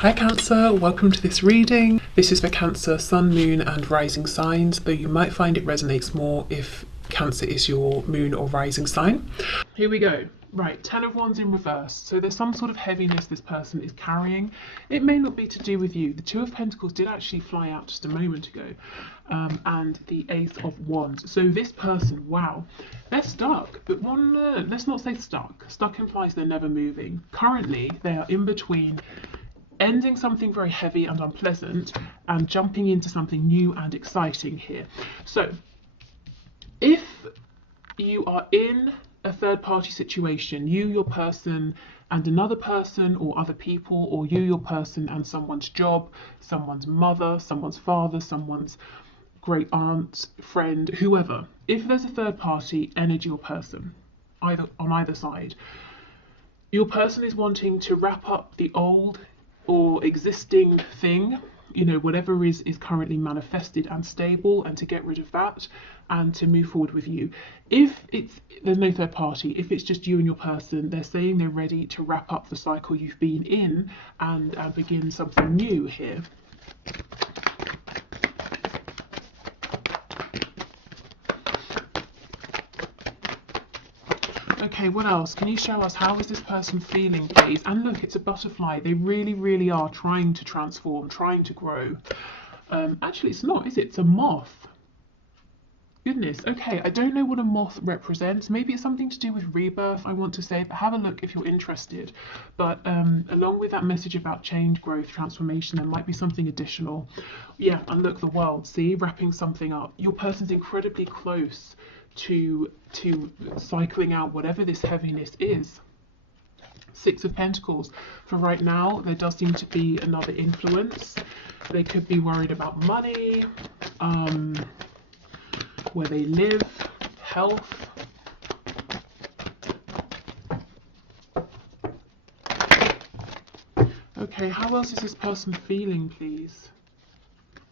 Hi Cancer, welcome to this reading. This is for Cancer, Sun, Moon and Rising signs, though you might find it resonates more if Cancer is your moon or rising sign. Here we go. Right, 10 of Wands in reverse. So there's some sort of heaviness this person is carrying. It may not be to do with you. The Two of Pentacles did actually fly out just a moment ago. And the Ace of Wands. So this person, wow, they're stuck. But let's not say stuck. Stuck implies they're never moving. Currently, they are in between ending something very heavy and unpleasant and jumping into something new and exciting here. So if you are in a third party situation, you, your person and another person, or other people, or you, your person and someone's job, someone's mother, someone's father, someone's great aunt, friend, whoever, if there's a third party energy or person either on either side, your person is wanting to wrap up the old or existing thing, you know, whatever is currently manifested and stable, and to get rid of that and to move forward with you. If there's no third party, if it's just you and your person, they're saying they're ready to wrap up the cycle you've been in and begin something new here. Okay, what else? Can you show us how is this person feeling, please? And look, it's a butterfly. They really, really are trying to transform, trying to grow. Actually, it's not, is it? It's a moth. Goodness, okay, I don't know what a moth represents. Maybe it's something to do with rebirth, I want to say, but have a look if you're interested. But along with that message about change, growth, transformation, there might be something additional. Yeah, and look, the world, see, wrapping something up. Your person's incredibly close to cycling out whatever this heaviness is. Six of Pentacles. For right now, there does seem to be another influence. They could be worried about money, where they live, health. Okay, how else is this person feeling, please?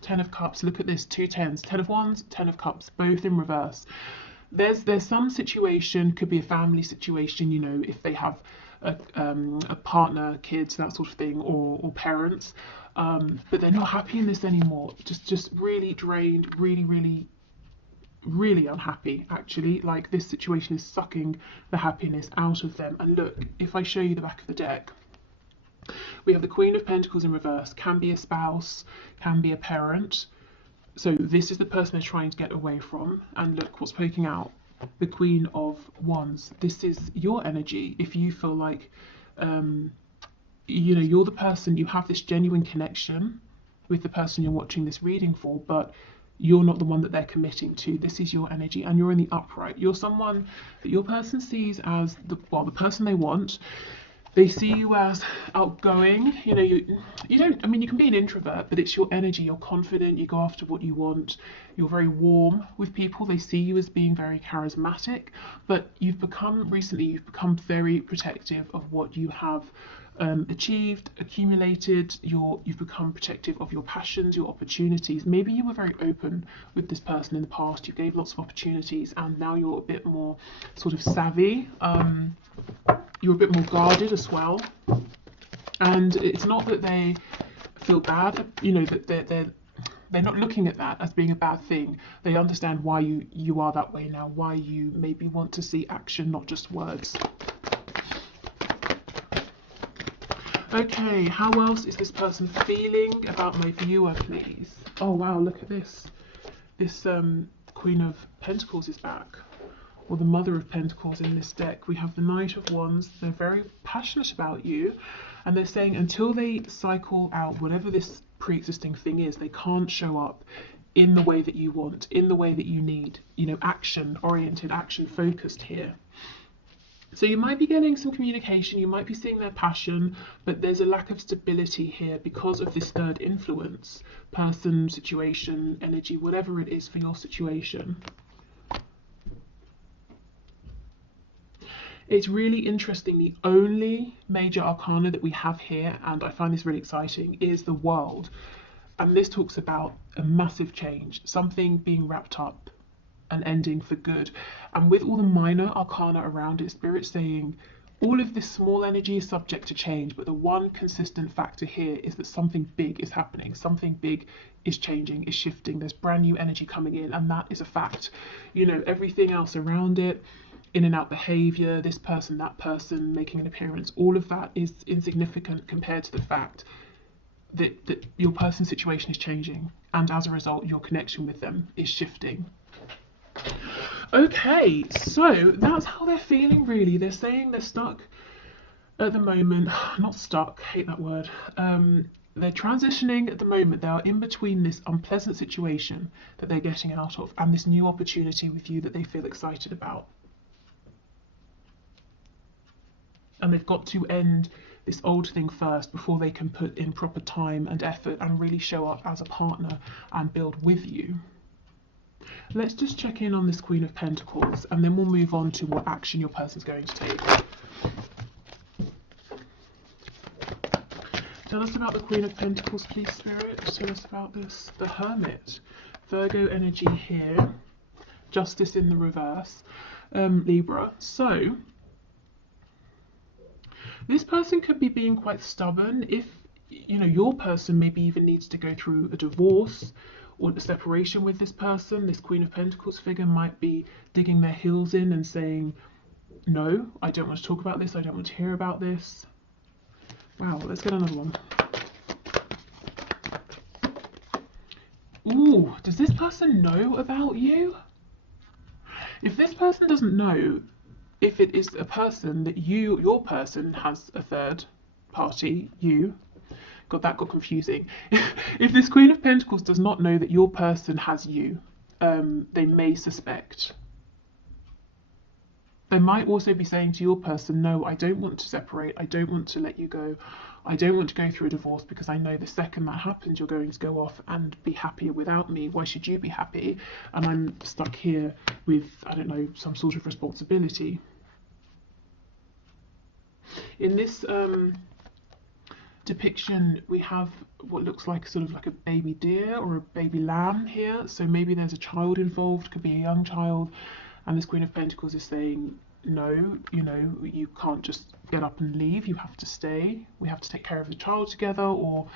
10 of Cups, look at this, 2 tens, 10 of Wands, 10 of Cups, both in reverse. There's some situation, could be a family situation, you know, if they have a partner, kids, that sort of thing, or parents, but they're not happy in this anymore. Just really drained, really unhappy, actually. Like, this situation is sucking the happiness out of them. And look, if I show you the back of the deck, we have the Queen of Pentacles in reverse. Can be a spouse, can be a parent. So this is the person they're trying to get away from. And look what's poking out. The Queen of Wands. This is your energy. If you feel like, you know, you're the person, you have this genuine connection with the person you're watching this reading for, but you're not the one that they're committing to. This is your energy, and you're in the upright. You're someone that your person sees as the person they want. They see you as outgoing. You know, you don't, I mean, you can be an introvert, but it's your energy. You're confident, you go after what you want. You're very warm with people. They see you as being very charismatic, but recently you've become very protective of what you have achieved, accumulated. You've become protective of your passions, your opportunities. Maybe you were very open with this person in the past. You gave lots of opportunities, and now you're a bit more sort of savvy. You're a bit more guarded as well. And it's not that they feel bad, you know, that they're not looking at that as being a bad thing. They understand why you are that way now, why you maybe want to see action, not just words. Okay, how else is this person feeling about my viewer, please? Oh wow, look at this. This Queen of Pentacles is back, or the Mother of Pentacles in this deck. We have the Knight of Wands. They're very passionate about you, and they're saying until they cycle out whatever this pre-existing thing is, they can't show up in the way that you want, in the way that you need, you know, action oriented, action focused here. So you might be getting some communication, you might be seeing their passion, but there's a lack of stability here because of this third influence, person, situation, energy, whatever it is for your situation. It's really interesting. The only major arcana that we have here, and I find this really exciting, is the World. And this talks about a massive change, something being wrapped up, an ending for good. And with all the minor arcana around it, Spirit's saying All of this small energy is subject to change, but the one consistent factor here is that something big is happening. Something big is changing, is shifting. There's brand new energy coming in, and that is a fact. You know, everything else around it, in and out behavior, this person, that person making an appearance, all of that is insignificant compared to the fact that your person's situation is changing, and as a result, your connection with them is shifting. Okay, so that's how they're feeling, really. They're saying they're stuck at the moment. Not stuck, hate that word. They're transitioning at the moment. They are in between this unpleasant situation that they're getting out of and this new opportunity with you that they feel excited about. And they've got to end this old thing first before they can put in proper time and effort and really show up as a partner and build with you. Let's just check in on this Queen of Pentacles, and then we'll move on to what action your person's going to take. Tell us about the Queen of Pentacles, please, Spirit. Tell us about this. The Hermit. Virgo energy here. Justice in the reverse. Libra. So, this person could be being quite stubborn. If, you know, your person maybe even needs to go through a divorce or a separation with this person, this Queen of Pentacles figure might be digging their heels in and saying, no, I don't want to talk about this, I don't want to hear about this. Wow, let's get another one. Ooh, does this person know about you? If this person doesn't know, if it is a person that your person has a third party, you, God, that got confusing. If this Queen of Pentacles does not know that your person has you, they may suspect. They might also be saying to your person, no, I don't want to separate. I don't want to let you go. I don't want to go through a divorce because I know the second that happens, you're going to go off and be happier without me. Why should you be happy? And I'm stuck here with, I don't know, some sort of responsibility. In this depiction, we have what looks like sort of like a baby deer or a baby lamb here. So maybe there's a child involved, could be a young child, and this Queen of Pentacles is saying, no, you know, you can't just get up and leave, you have to stay. We have to take care of the child together, or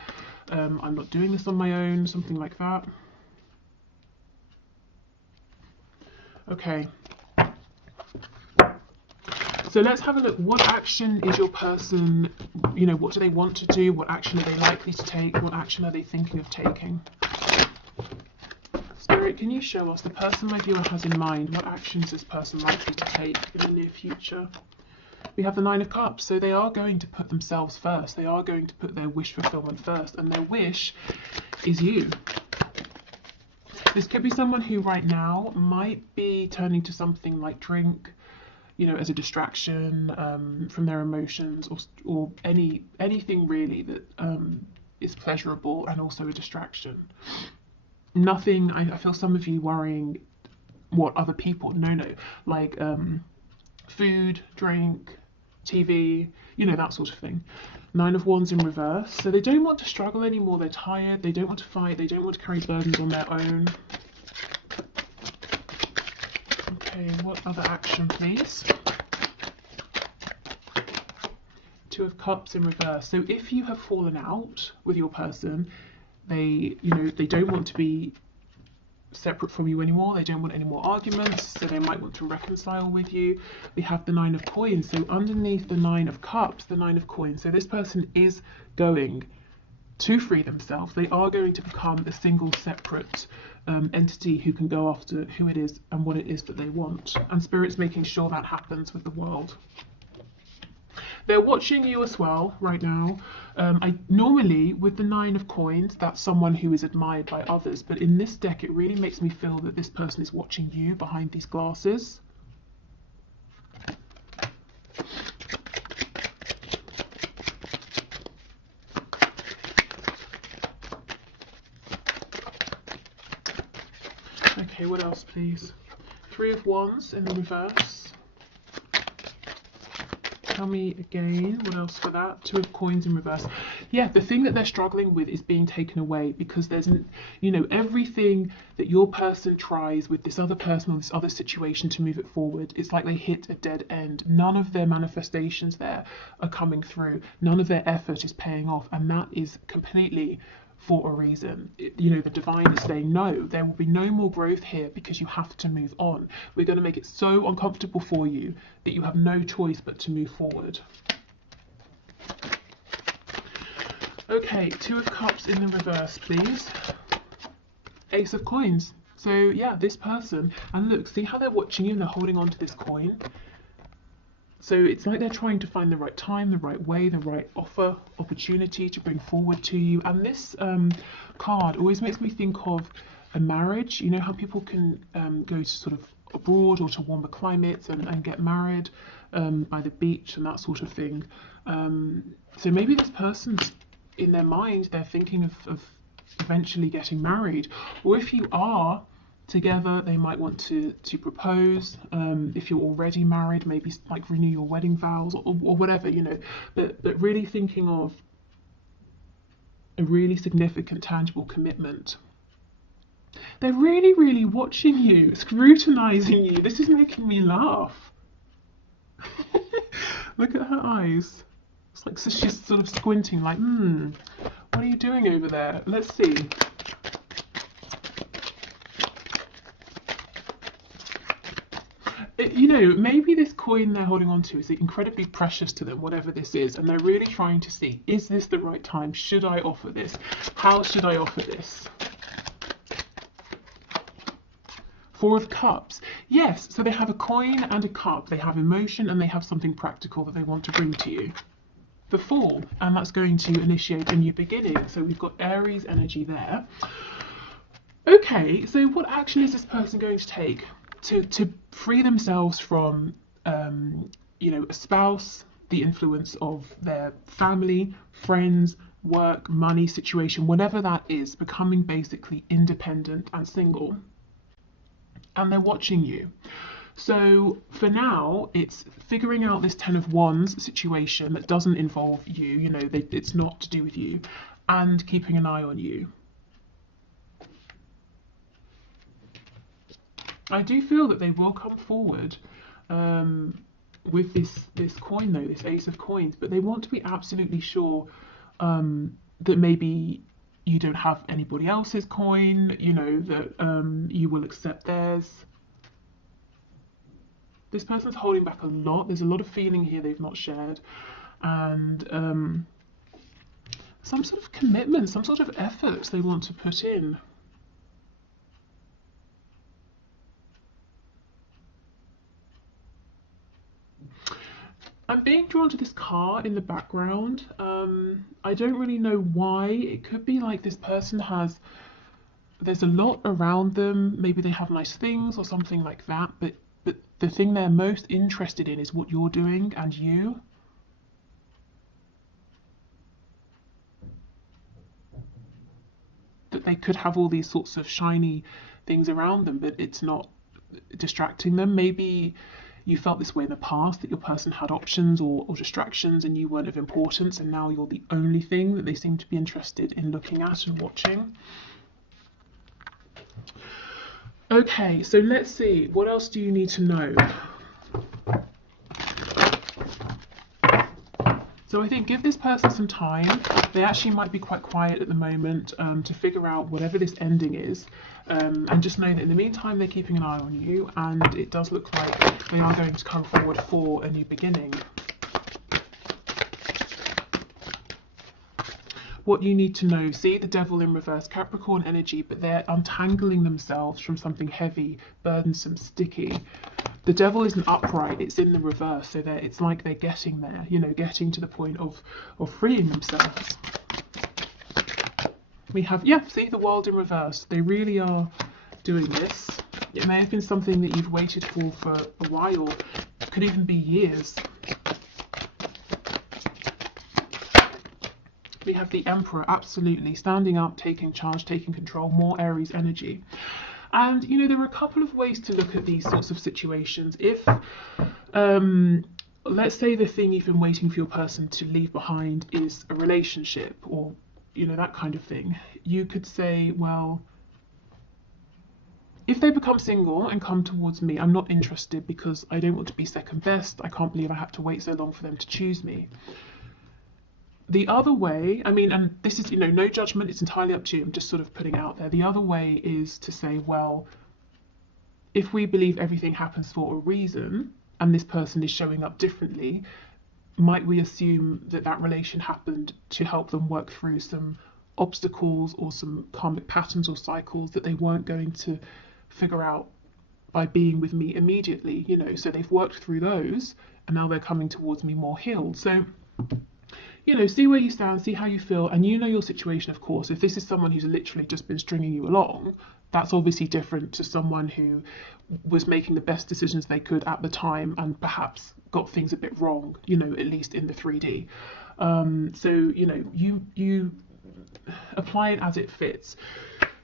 I'm not doing this on my own, something like that. Okay. So let's have a look. What action is your person, you know, what do they want to do? What action are they likely to take? What action are they thinking of taking? Spirit, can you show us the person my viewer has in mind? What actions is this person likely to take in the near future? We have the Nine of Cups, so they are going to put themselves first. They are going to put their wish fulfillment first, and their wish is you. This could be someone who right now might be turning to something like drink, you know, as a distraction from their emotions, or anything really that is pleasurable and also a distraction. Nothing, I feel some of you worrying what other people, no, like food, drink, TV, you know, that sort of thing. Nine of Wands in reverse. So they don't want to struggle anymore, they're tired, they don't want to fight, they don't want to carry burdens on their own. Okay, what other action, please? Two of Cups in reverse. So if you have fallen out with your person, they, you know, they don't want to be separate from you anymore. They don't want any more arguments, so they might want to reconcile with you. We have the Nine of Coins. So underneath the Nine of Cups, the Nine of Coins. So this person is going to free themselves. They are going to become a single, separate entity who can go after who it is and what it is that they want. And Spirit's making sure that happens with the world. They're watching you as well right now. Normally with the Nine of Coins, that's someone who is admired by others, but in this deck it really makes me feel that this person is watching you behind these glasses. Okay, what else please? Three of Wands in the reverse. Tell me again, what else for that? Two of Coins in reverse. Yeah, the thing that they're struggling with is being taken away, because there's, everything that your person tries with this other person or this other situation to move it forward, it's like they hit a dead end. None of their manifestations there are coming through. None of their effort is paying off, and that is completely for a reason. The divine is saying, no, there will be no more growth here because you have to move on. We're going to make it so uncomfortable for you that you have no choice but to move forward. Okay, Two of Cups in the reverse, please. Ace of Coins. So yeah, this person, and look, see how they're watching you and they're holding on to this coin? So it's like they're trying to find the right time, the right way, the right opportunity to bring forward to you. And this card always makes me think of a marriage. You know how people can go to sort of abroad or to warmer climates and get married by the beach and that sort of thing. So maybe this person's, in their mind, they're thinking of eventually getting married, or if you are together, they might want to propose. If you're already married, maybe like renew your wedding vows or whatever, but really thinking of a really significant, tangible commitment. They're really, really watching you, scrutinizing you. This is making me laugh. Look at her eyes. It's like, so she's sort of squinting like, what are you doing over there? Let's see. Maybe this coin they're holding on to is incredibly precious to them, whatever this is, and they're really trying to see, is this the right time? Should I offer this? How should I offer this? Four of Cups. Yes, so they have a coin and a cup. They have emotion and they have something practical that they want to bring to you. The Fool, and that's going to initiate a new beginning. So we've got Aries energy there. Okay, so what action is this person going to take to free themselves from, a spouse, the influence of their family, friends, work, money situation, whatever that is, becoming basically independent and single? And they're watching you. So for now, it's figuring out this Ten of Wands situation that doesn't involve you, it's not to do with you, and keeping an eye on you. I do feel that they will come forward with this coin though, this Ace of Coins, but they want to be absolutely sure that maybe you don't have anybody else's coin, that you will accept theirs. This person's holding back a lot. There's a lot of feeling here they've not shared, and some sort of commitment, some sort of effort they want to put in. I'm being drawn to this car in the background. I don't really know why. It could be like this person there's a lot around them. Maybe they have nice things or something like that, but the thing they're most interested in is what you're doing and you. That they could have all these sorts of shiny things around them, but it's not distracting them. Maybe you felt this way in the past, that your person had options or distractions and you weren't of importance, and now you're the only thing that they seem to be interested in looking at and watching. Okay, so let's see, what else do you need to know? So I think give this person some time. They actually might be quite quiet at the moment to figure out whatever this ending is. And just know that in the meantime, they're keeping an eye on you, and it does look like they are going to come forward for a new beginning. What you need to know, see the Devil in reverse, Capricorn energy, but they're untangling themselves from something heavy, burdensome, sticky. The Devil isn't upright, it's in the reverse, so it's like they're getting there, getting to the point of freeing themselves. We have, see the World in reverse. They really are doing this. It may have been something that you've waited for a while. It could even be years. We have the Emperor, absolutely, standing up, taking charge, taking control, more Aries energy. And, there are a couple of ways to look at these sorts of situations. If let's say the thing you've been waiting for your person to leave behind is a relationship, or that kind of thing. You could say, well, if they become single and come towards me, I'm not interested because I don't want to be second best. I can't believe I had to wait so long for them to choose me. The other way, I mean, and this is, no judgment, it's entirely up to you. I'm just sort of putting it out there. The other way is to say, well, if we believe everything happens for a reason and this person is showing up differently, might we assume that that relation happened to help them work through some obstacles or some karmic patterns or cycles that they weren't going to figure out by being with me immediately, so they've worked through those and now they're coming towards me more healed. So, see where you stand, see how you feel, and your situation, of course. If this is someone who's literally just been stringing you along, that's obviously different to someone who was making the best decisions they could at the time and perhaps got things a bit wrong, at least in the 3D. So, you apply it as it fits.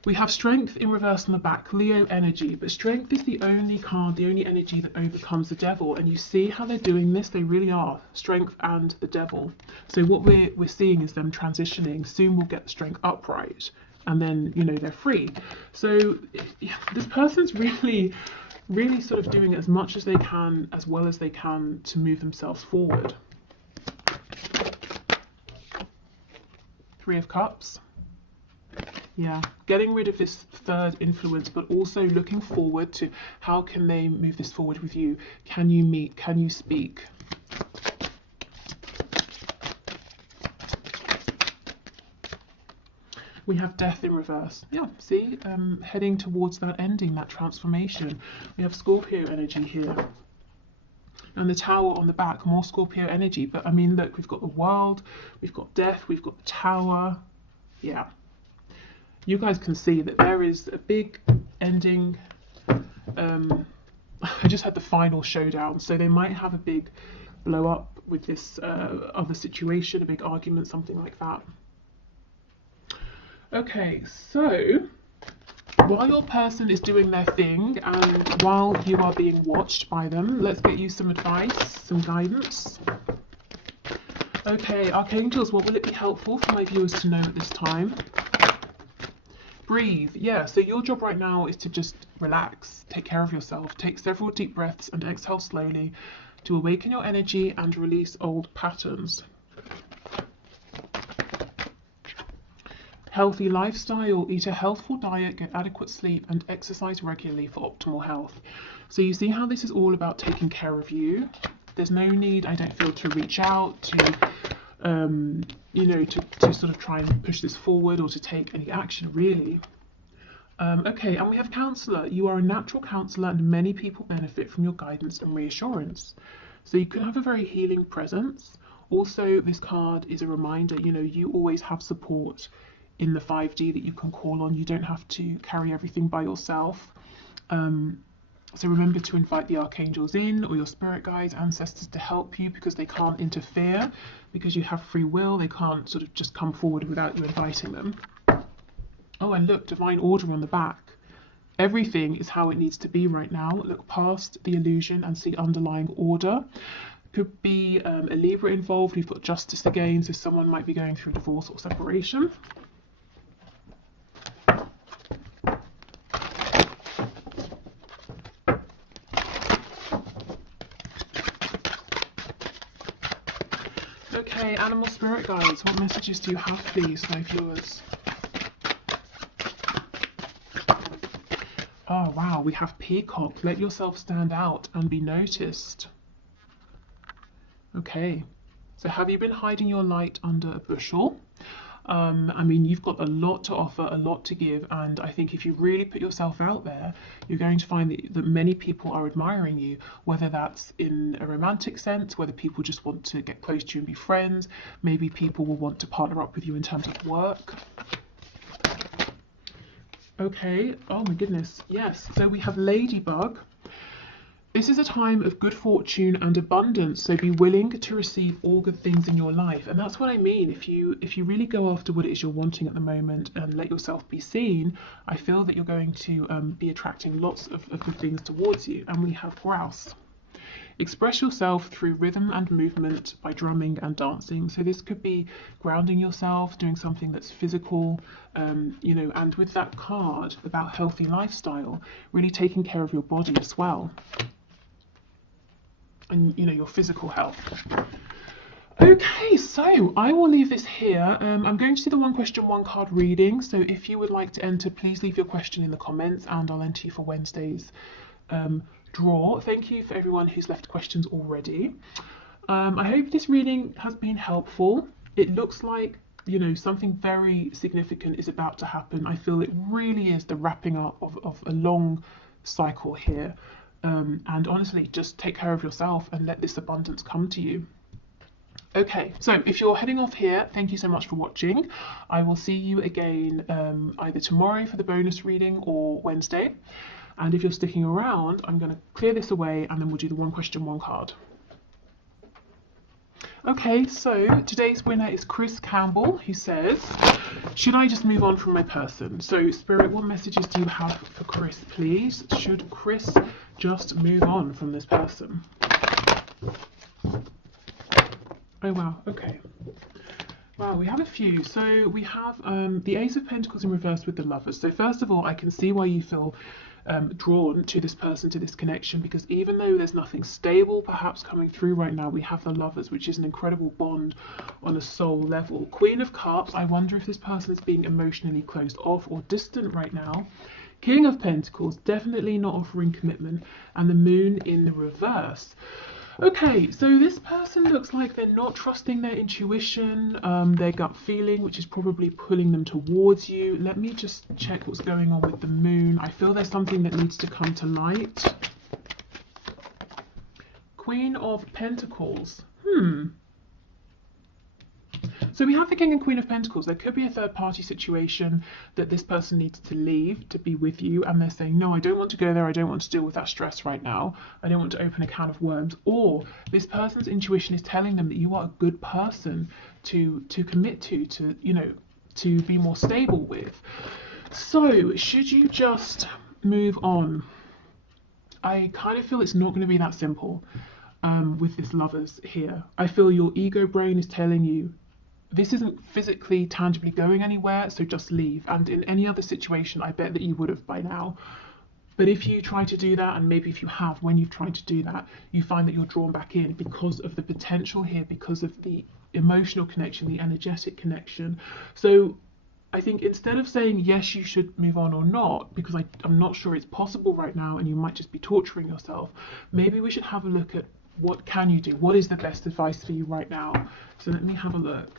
We have strength in reverse on the back, Leo energy, but strength is the only card, the only energy that overcomes the devil. And you see how they're doing this? They really are, strength and the devil. So what we're seeing is them transitioning. Soon we'll get the strength upright and then, they're free. So this person's really sort of doing as much as they can, as well as they can, to move themselves forward. 3 of Cups. Yeah, getting rid of this third influence, but also looking forward to how can they move this forward with you? Can you meet? Can you speak? We have death in reverse. Yeah, see, heading towards that ending, that transformation. We have Scorpio energy here. And the Tower on the back, more Scorpio energy. But I mean, look, we've got the World, we've got death, we've got the Tower. Yeah. You guys can see that there is a big ending. I just had the final showdown, so they might have a big blow up with this other situation, a big argument, something like that. Okay, so while your person is doing their thing and while you are being watched by them, let's get you some advice, some guidance. Okay, Archangels, what will it be helpful for my viewers to know at this time? Breathe. Yeah, so your job right now is to just relax, take care of yourself, take several deep breaths and exhale slowly to awaken your energy and release old patterns. Healthy lifestyle, eat a healthful diet, get adequate sleep and exercise regularly for optimal health. So you see how this is all about taking care of you. There's no need, I don't feel, to reach out, to to sort of try and push this forward or to take any action, really. Okay, and we have Counselor. You are a natural counsellor and many people benefit from your guidance and reassurance. So you could have a very healing presence. Also, this card is a reminder, you always have support in the 5D that you can call on. You don't have to carry everything by yourself. So remember to invite the archangels in, or your spirit guides, ancestors, to help you, because they can't interfere, because you have free will. They can't sort of just come forward without you inviting them. Oh, and look, divine order on the back. Everything is how it needs to be right now. Look past the illusion and see underlying order. Could be a Libra involved. We've got justice again, so someone might be going through divorce or separation. Okay, animal spirit guides, what messages do you have, please, my viewers? Oh wow, we have peacock. Let yourself stand out and be noticed. Okay, so have you been hiding your light under a bushel? I mean, you've got a lot to offer, a lot to give, and I think if you really put yourself out there, you're going to find that many people are admiring you, whether that's in a romantic sense, whether people just want to get close to you and be friends, maybe people will want to partner up with you in terms of work. Okay, oh my goodness, yes, so we have Ladybug. This is a time of good fortune and abundance, so be willing to receive all good things in your life. And that's what I mean. If you really go after what it is you're wanting at the moment and let yourself be seen, I feel that you're going to be attracting lots of good things towards you. And we have Grouse. Express yourself through rhythm and movement by drumming and dancing. So this could be grounding yourself, doing something that's physical, you know, and with that card about healthy lifestyle, really taking care of your body as well. And, you know, your physical health. Okay, so I will leave this here. I'm going to do the one question, one card reading. So if you would like to enter, please leave your question in the comments and I'll enter you for Wednesday's draw. Thank you for everyone who's left questions already. I hope this reading has been helpful. It looks like, you know, something very significant is about to happen. I feel it really is the wrapping up of a long cycle here. And honestly, just take care of yourself and let this abundance come to you. Okay, so if you're heading off here, thank you so much for watching. I will see you again either tomorrow for the bonus reading or Wednesday. And if you're sticking around, I'm going to clear this away and then we'll do the one question, one card. Okay, so today's winner is Chris Campbell, who says, should I just move on from my person? So Spirit, what messages do you have for Chris, please? Should Chris just move on from this person? Oh wow, okay. Wow, we have a few. So we have the Ace of Pentacles in reverse with the Lovers. So first of all, I can see why you feel drawn to this person, to this connection, because even though there's nothing stable perhaps coming through right now, we have the Lovers, which is an incredible bond on a soul level. Queen of Cups, I wonder if this person is being emotionally closed off or distant right now. King of Pentacles, definitely not offering commitment, and the Moon in the reverse. Okay, so this person looks like they're not trusting their intuition, their gut feeling, which is probably pulling them towards you. Let me just check what's going on with the Moon. I feel there's something that needs to come to light. Queen of Pentacles. So we have the King and Queen of Pentacles. There could be a third party situation that this person needs to leave to be with you, and they're saying, no, I don't want to go there, I don't want to deal with that stress right now, I don't want to open a can of worms. Or this person's intuition is telling them that you are a good person to commit to, you know, to be more stable with. So should you just move on? I kind of feel it's not going to be that simple with this Lovers here. I feel your ego brain is telling you this isn't physically, tangibly going anywhere, so just leave. And in any other situation, I bet that you would have by now. But if you try to do that, and maybe if you have, when you've tried to do that, you find that you're drawn back in because of the potential here, because of the emotional connection, the energetic connection. So I think instead of saying, yes, you should move on or not, because I'm not sure it's possible right now, and you might just be torturing yourself, maybe we should have a look at what can you do? What is the best advice for you right now? So let me have a look.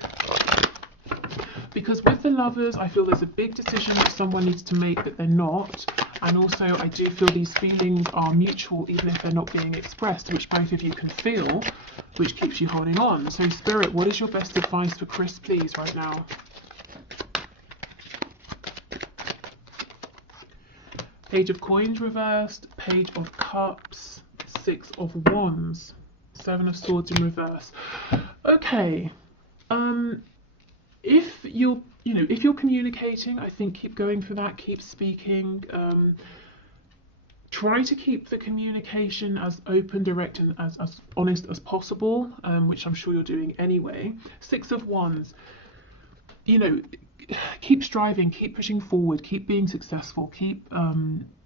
Because with the Lovers, I feel there's a big decision that someone needs to make that they're not. And also I do feel these feelings are mutual, even if they're not being expressed, which both of you can feel, which keeps you holding on. So Spirit, what is your best advice for Chris, please, right now? Page of Coins reversed, Page of Cups, Six of Wands, Seven of Swords in reverse. Okay, if you're communicating, I think keep going for that, keep speaking. Try to keep the communication as open, direct, and as honest as possible, which I'm sure you're doing anyway. Six of Wands, you know, keep striving, keep pushing forward, keep being successful, keep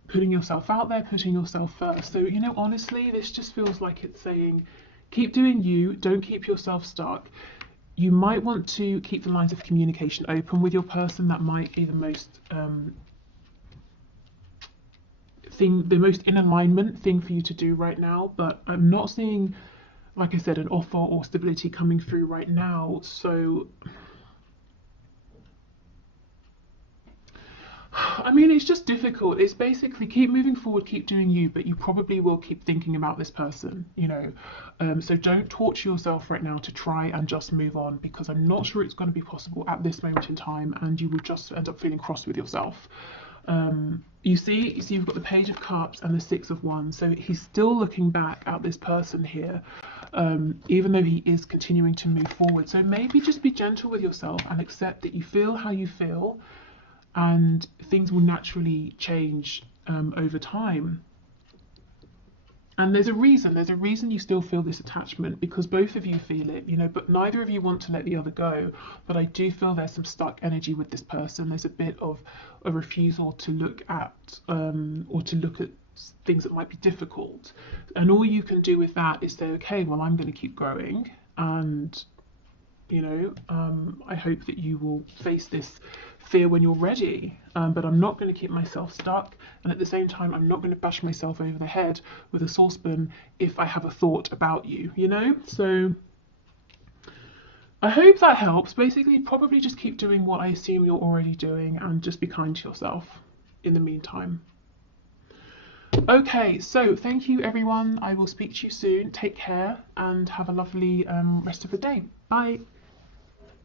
putting yourself out there, putting yourself first. So, you know, honestly, this just feels like it's saying, keep doing you, don't keep yourself stuck. You might want to keep the lines of communication open with your person. That might be the most the most in alignment thing for you to do right now, but I'm not seeing, like I said, an offer or stability coming through right now. So I mean, it's just difficult. It's basically keep moving forward, keep doing you, but you probably will keep thinking about this person, you know. So don't torture yourself right now to try and just move on, because I'm not sure it's going to be possible at this moment in time, and you will just end up feeling cross with yourself. You see you've got the Page of Cups and the Six of Wands, so he's still looking back at this person here, even though he is continuing to move forward. So maybe just be gentle with yourself and accept that you feel how you feel, and things will naturally change over time. And there's a reason you still feel this attachment, because both of you feel it, you know, but neither of you want to let the other go. But I do feel there's some stuck energy with this person. There's a bit of a refusal to look at or to look at things that might be difficult. And all you can do with that is say, okay, well, I'm going to keep growing, and I hope that you will face this fear when you're ready. But I'm not going to keep myself stuck. And at the same time, I'm not going to bash myself over the head with a saucepan if I have a thought about you, you know? So I hope that helps. Basically, probably just keep doing what I assume you're already doing and just be kind to yourself in the meantime. Okay, so thank you everyone. I will speak to you soon. Take care and have a lovely rest of the day. Bye.